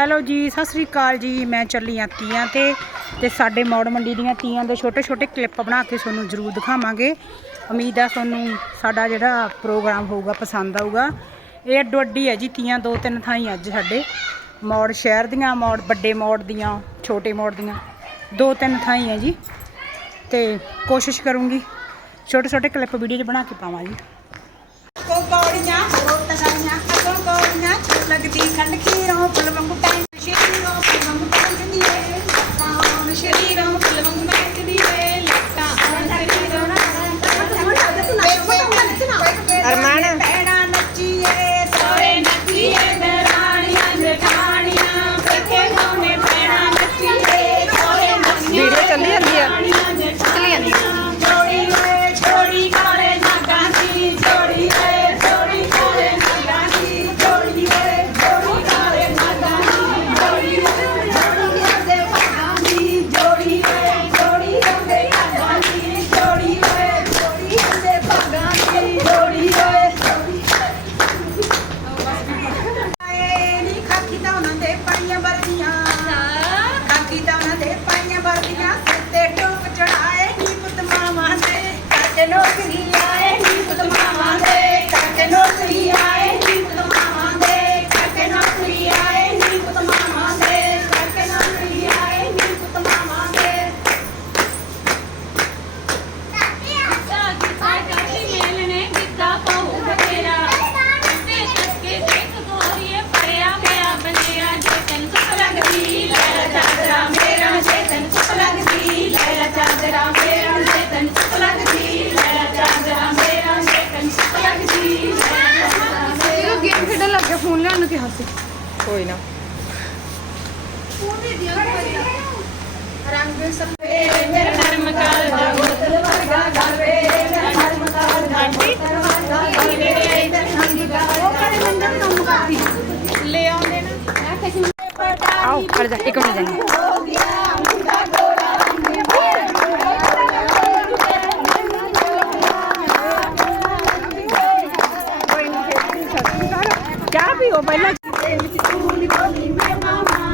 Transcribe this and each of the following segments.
Hello ਜੀ, ਸਤਿ ਸ੍ਰੀ ਅਕਾਲ ਜੀ। ਮੈਂ ਚੱਲੀ ਆ ਤੀਆਂ ਤੇ ਤੇ ਸਾਡੇ ਮੌੜ ਮੰਡੀ ਦੀਆਂ ਤੀਆਂ ਦੇ ਛੋਟੇ ਛੋਟੇ ਕਲਿੱਪ ਬਣਾ ਕੇ ਤੁਹਾਨੂੰ ਜ਼ਰੂਰ ਦਿਖਾਵਾਂਗੇ। ਉਮੀਦ ਆ ਤੁਹਾਨੂੰ ਸਾਡਾ ਜਿਹੜਾ ਪ੍ਰੋਗਰਾਮ ਹੋਊਗਾ, ਪਸੰਦ ਆਊਗਾ। ਇਹ ਅੱਡੋ ਅੱਡੀ ਹੈ ਜੀ ਤੀਆਂ, ਦੋ ਤਿੰਨ ਥਾਈਂ ਅੱਜ ਸਾਡੇ। ਮੌੜ ਸ਼ਹਿਰ ਦੀਆਂ, ਮੌੜ ਵੱਡੇ ਮੌੜ ਦੀਆਂ, ਛੋਟੇ ਮੌੜ ਦੀਆਂ। ਦੋ ਤਿੰਨ ਥਾਈਂ ਹੈ ਜੀ। ਤੇ ਕੋਸ਼ਿਸ਼ ਕਰੂੰਗੀ ਛੋਟੇ ਛੋਟੇ ਕਲਿੱਪ ਵੀਡੀਓ 'ਚ ਬਣਾ ਕੇ ਪਾਵਾਂ ਜੀ। ਕੋ ਕੌੜੀਆਂ ਕੋਈ ਨਾ ਆਓ ਖੜ ਜਾ ਇੱਕ ਮਿੰਟ ਜਾਨੀ ਪਹਿਲਾਂ ਹੋਣ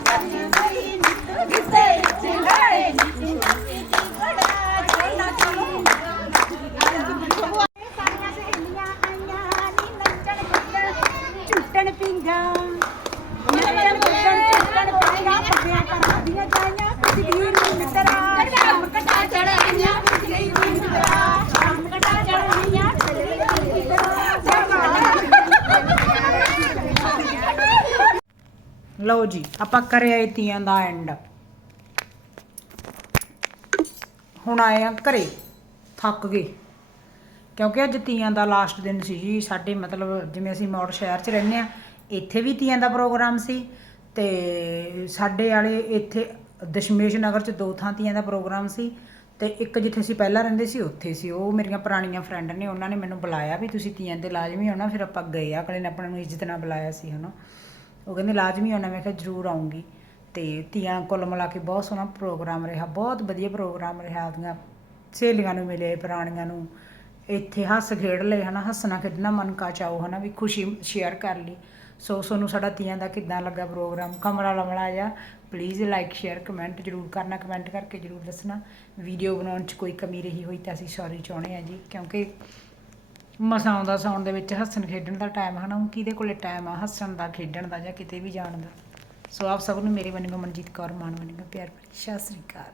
ਦੰਨੀ ਗਈ ਨਿੱਤ ਕਿਤੇ ਚੰਗਾਏ ਨੀ ਬੜਾ ਚੋਲਾ ਚੋਲਾ ਸਾਰੀਆਂ ਸਹੇਲੀਆਂ ਆਈਆਂ ਨੀ ਨੱਚਣ ਕੁੱਟਣ ਝੁੱਟਣ ਪਿੰਗਾ ਨੱਚਣ ਕੁੱਟਣ ਝੁੱਟਣ ਪਿੰਗਾ ਪੱਗਿਆਂ ਕਰਾਦੀਆਂ ਜਾਈਆਂ ਤਸਵੀਰ ਨੂੰ ਮਿੱਤਰਾ ਸ਼ਾਮ ਕਟਾ ਚੜਾਈਆਂ ਬਿਜਲੀ ਦੀ ਮਿੱਤਰਾ ਸ਼ਾਮ ਕਟਾ ਚੜਾਈਆਂ ਲਓ ਜੀ, ਆਪਾਂ ਕਰਿਆ ਇਹ ਤੀਆਂ ਦਾ ਐਂਡ ਹੁਣ ਆਏ ਆ ਘਰੇ, ਥੱਕ ਗਏ। ਕਿਉਂਕਿ ਅੱਜ ਤੀਆਂ ਦਾ ਲਾਸਟ ਦਿਨ ਸੀ ਜੀ, ਸਾਡੇ ਮਤਲਬ ਜਿਵੇਂ ਅਸੀਂ ਮੌੜ ਸ਼ਹਿਰ 'ਚ ਰਹਿੰਦੇ ਆ, ਇੱਥੇ ਵੀ ਤੀਆਂ ਦਾ ਪ੍ਰੋਗਰਾਮ ਸੀ ਤੇ ਸਾਡੇ ਵਾਲੇ ਇੱਥੇ ਦਸ਼ਮੇਸ਼ ਨਗਰ 'ਚ ਦੋ ਥਾਂ ਤੀਆਂ ਦਾ ਪ੍ਰੋਗਰਾਮ ਸੀ ਤੇ ਇੱਕ ਜਿੱਥੇ ਅਸੀਂ ਪਹਿਲਾਂ ਰਹਿੰਦੇ ਸੀ, ਉੱਥੇ ਸੀ। ਉਹ ਮੇਰੀਆਂ ਪੁਰਾਣੀਆਂ ਫਰੈਂਡ ਨੇ, ਉਹਨਾਂ ਨੇ ਮੈਨੂੰ ਬੁਲਾਇਆ ਵੀ ਤੁਸੀਂ ਤੀਆਂ ਤੇ ਲਾਜ਼ਮੀ ਆਉਣਾ ਫਿਰ ਆਪਾਂ ਗਏ ਆ, ਅਗਲੇ ਨੇ ਆਪਾਂ ਨੂੰ ਇੱਜ਼ਤ ਨਾਲ ਬੁਲਾਇਆ ਸੀ, ਹਨਾ। ਉਹ ਕਹਿੰਦੇ ਲਾਜ਼ਮੀ ਆਉਣਾ ਮੈਂ ਕਿਹਾ ਜ਼ਰੂਰ ਆਉਂਗੀ। ਤੇ ਤੀਆਂ ਕੁੱਲ ਮਿਲਾ ਕੇ ਬਹੁਤ ਸੋਹਣਾ ਪ੍ਰੋਗਰਾਮ ਰਿਹਾ, ਬਹੁਤ ਵਧੀਆ ਪ੍ਰੋਗਰਾਮ ਰਿਹਾ ਆਪਦੀਆਂ ਸਹੇਲੀਆਂ ਨੂੰ ਮਿਲੇ, ਪੁਰਾਣੀਆਂ ਨੂੰ। ਇੱਥੇ ਹੱਸ ਖੇਡ ਲਏ, ਹਨਾ, ਹੱਸਣਾ ਖੇਡਣਾ ਮਨ ਕਾ ਚਾਓ, ਹਨਾ, ਵੀ ਖੁਸ਼ੀ ਸ਼ੇਅਰ ਕਰ ਲਈ। ਸੋ ਸੋਨੂੰ ਸਾਡਾ ਤੀਆਂ ਦਾ ਕਿੱਦਾਂ ਲੱਗਾ ਪ੍ਰੋਗਰਾਮ? ਕਮਰਾ ਲਮੜਾ ਜਾ ਪਲੀਜ਼ ਲਾਈਕ ਸ਼ੇਅਰ ਕਮੈਂਟ ਜਰੂਰ ਕਰਨਾ ਕਮੈਂਟ ਕਰਕੇ ਜਰੂਰ ਦੱਸਣਾ। ਵੀਡੀਓ ਬਣਾਉਣ 'ਚ ਕੋਈ ਕਮੀ ਰਹੀ ਹੋਈ ਤਾਂ ਅਸੀਂ ਸੌਰੀ ਚਾਹੁੰਦੇ ਆ ਜੀ, ਕਿਉਂਕਿ ਮਸਾਂ ਆਉਂਦਾ ਸੌਣ ਦੇ ਵਿੱਚ ਹੱਸਣ ਖੇਡਣ ਦਾ ਟਾਈਮ ਹਨਾ, ਹੁਣ ਕਿਹਦੇ ਕੋਲੇ ਟਾਈਮ ਆ, ਹੱਸਣ ਦਾ, ਖੇਡਣ ਦਾ ਜਾਂ ਕਿਤੇ ਵੀ ਜਾਣ ਦਾ। ਸੋ ਆਪ ਸਭ ਨੂੰ ਮੇਰੇ ਵੱਲੋਂ ਮਨਜੀਤ ਕੌਰ ਮਾਨ ਵੱਲੋਂ ਪਿਆਰ ਭਰੀ, ਸਤਿ ਸ੍ਰੀ ਅਕਾਲ।